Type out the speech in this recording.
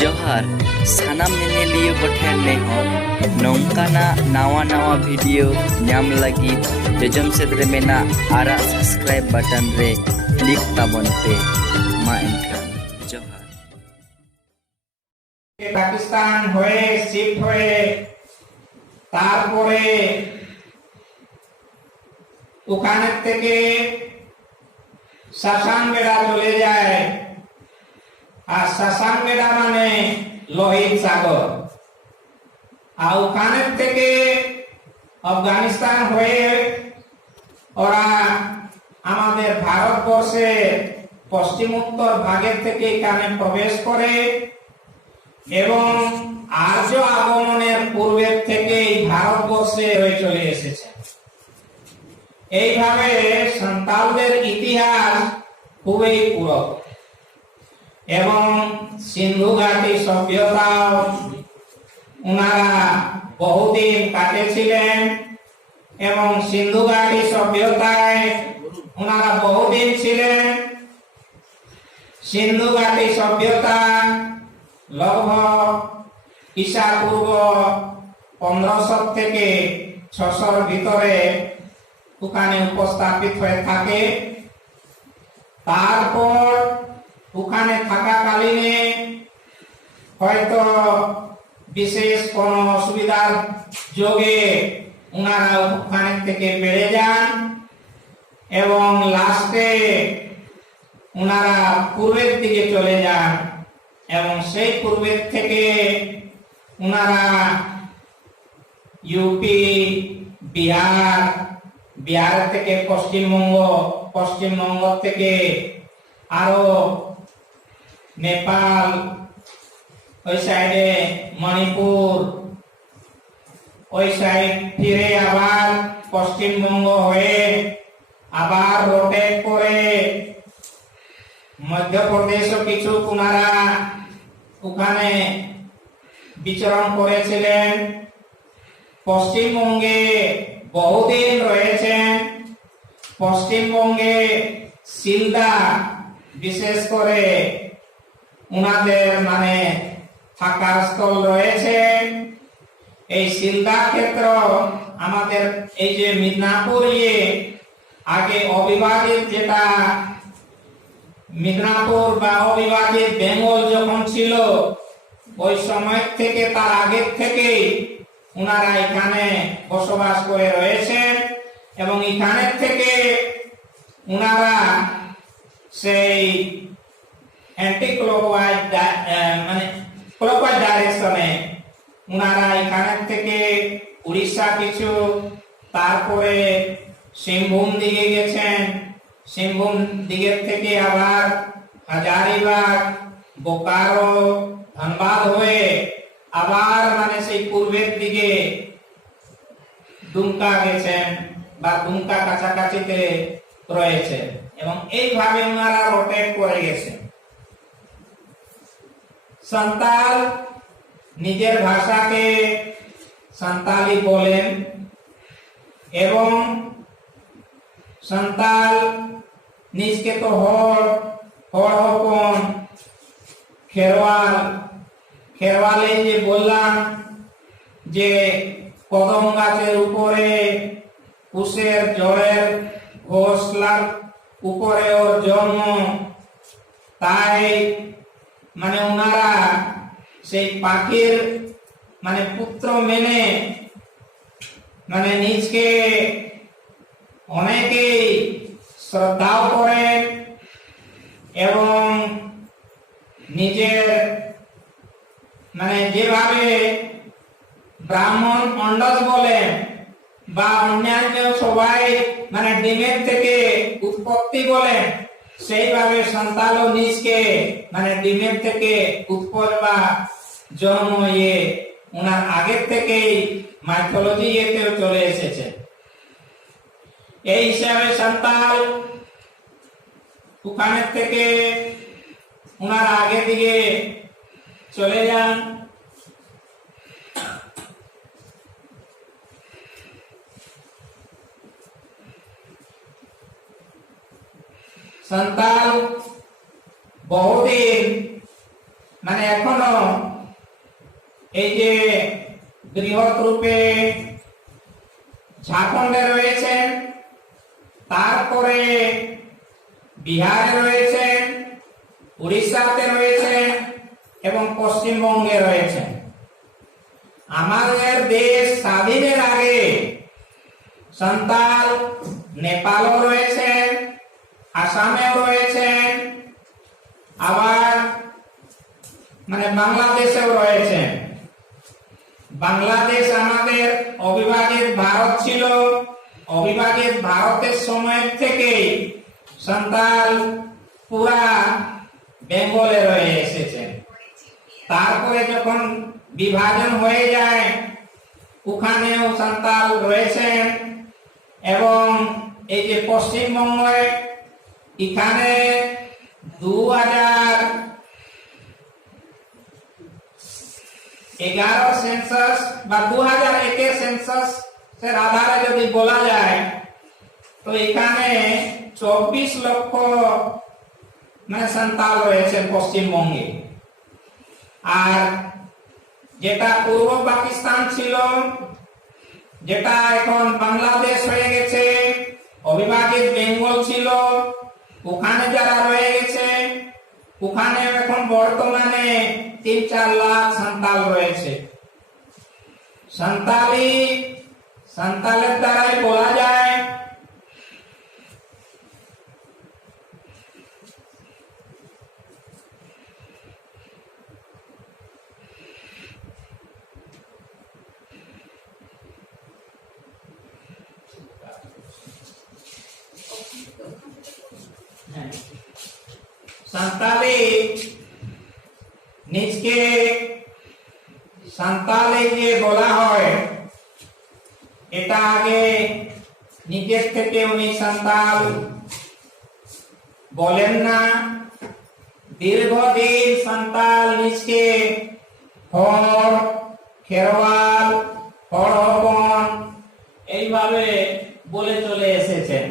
जोहार सानाम नेनेलियो कोठेन नेहर नौकाना नावा नावा वीडियो नाम लगी जोजम सेद्रे मेना आरा सब्सक्राइब बटन रे क्लिक ताबन पे मा एनखान जोहार पाकिस्तान হয়ে শিফট হয়ে তারপরে ওখান থেকে সাসানগেড়া চলে যায় আর সাসানগেড়া মানে লোহিত সাগর আর ওখান থেকে আফগানিস্তান হয়ে ওরা আমাদের ভারতবর্ষের পশ্চিম উত্তর ভাগের থেকে এখানে প্রবেশ করে এবং আর্য আগমনের পূর্বের থেকেই ভারতবর্ষে হয়ে চলে এসেছে। এইভাবে সান্তালদের ইতিহাস খুবই পুরনো এবং সিন্ধু ঘাটি সভ্যতাও ওনারা বহুদিন কাটিয়েছিলেন এবং সিন্ধু ঘাটি সভ্যতায় ওনারা বহুদিন ছিলেন। সিন্ধু ঘাটি সভ্যতা লগভগ ঈশা পূর্ব 1500 থেকে 600 ভিতরে ওখানে উপস্থাপিত হয়ে থাকে। তারপর ওখানে থাকাকালীনে হয়তো বিশেষ কোনো অসুবিধার যোগে ওনারা ওখানে থেকে বেড়ে যান এবং লাস্টে ওনারা পূর্বের দিকে চলে যান এবং সেই পূর্বের থেকে ওনারা ইউপি বিহার থেকে পশ্চিমবঙ্গ থেকে আরো নেপাল ওই সাইডে মণিপুর ওই সাইড ফিরে আবার পশ্চিমবঙ্গ হয়ে আবার রোটেট করে মধ্যপ্রদেশও কিছু ওনারা ওখানে বিচরণ করেছিলেন। পশ্চিমবঙ্গে বহুদিন রয়েছেন। পশ্চিমবঙ্গে শিলদা বিশেষ করে ওনাদের মানে থাকার স্থল রয়েছে। এই শিলদা ক্ষেত্র আমাদের এই যে মিদনাপুর আগে অবিভাজিত যেটা মিদনাপুর বা অবিভাজিত বেঙ্গল যখন ছিল ওই সময় থেকে তার আগের থেকেই ওনারা এখানে বসবাস করে রয়েছেন এবং এখানে থেকে ওনারা সেই অ্যান্টি ক্লকওয়াইজ মানে ক্লকওয়াইজ ডাইরেকশনে ওনারা এখানে থেকে উড়িষ্যা কিছু তারপরে সিংভূম দিকে গেছেন। সিংভূম দিকের থেকে আবার হাজারিবাগ বোকারো ধনবাদ হয়ে আবার মানে সেই পূর্বের দিকে দুমকা গেছেন বা দুমকা কাছাকাছিতে রয়েছে এবং এইভাবে ওনারা রোটেট করে গেছেন। সান্তাল নিজের ভাষাকে সান্তালি বলেন এবং সান্তাল নিজকে তো হড় হপন খেরওয়ালে যে বললাম যে কদম গাছের উপরে কুশের জড়ের ঘোষলার উপরে ওর জন্ম, তাই মানে ওনারা সেই পাখির মানে পুত্র মেনে মানে নিজকে অনেকেই শ্রদ্ধাও করেন এবং নিজের মানে যেভাবে ব্রাহ্মণ অন্ডজ বলেন বা অন্যান্য সবাই মানে ডিমের থেকে উৎপত্তি বলেন সেইভাবে সন্তানও নিজকে মানে ডিমের থেকে উৎপত্তি বা জন্ম ওনার আগের থেকেই মাইথোলজি এতেও চলে এসেছে। এই হিসাবে সান্তাল ওখানে থেকে ওনার আগে দিকে চলে যান। সান্তাল বহুদিন মানে এখনো এই যে বৃহৎ রূপে ঝাড়খণ্ডে রয়েছেন, তারপরে বিহারে রয়েছেন, উড়িষ্যাতে রয়েছেন এবং পশ্চিমবঙ্গে রয়েছেন। আমাদের দেশ স্বাধীনের আগে সান্তাল নেপালও রয়েছেন, আসামেও রয়েছেন, আবার মানে বাংলাদেশেও রয়েছেন। বাংলাদেশ আমাদের অবিভাজিত ভারত ছিল, অবিভাজিত ভারতের সময় থেকেই সান্তাল পুরা বেঙ্গলে রয়ে এসেছেন। তারপরে যখন বিভাজন হয়ে যায় ওখানেও সান্তাল রয়েছেন এবং এই যে পশ্চিমবঙ্গে এখানে 2011 সেন্সাস বা 2001 সেন্সাস এর আধারে যদি বলা যায় তো এখানে 24 লক্ষ মানে সান্তাল রয়েছেন পশ্চিমবঙ্গে। আর যেটা পূর্ব পাকিস্তান ছিল, যেটা এখন বাংলাদেশ হয়ে গেছে, অবিভাজিত বেঙ্গল ছিল, ওখানে যারা রয়ে গেছে ওখানে এখন বর্তমানে 3-4 লাখ সান্তাল রয়েছে। সান্তালের দ্বারাই বলা যায় সান্তালি নিজকে সান্তালি যে বলা হয় এটা আগে নিজের থেকে উনি সান্তাল বলেন না। দীর্ঘদিন সান্তাল নিজকে হর, খেরওয়াল, হরহবন এইভাবে বলে চলে এসেছেন।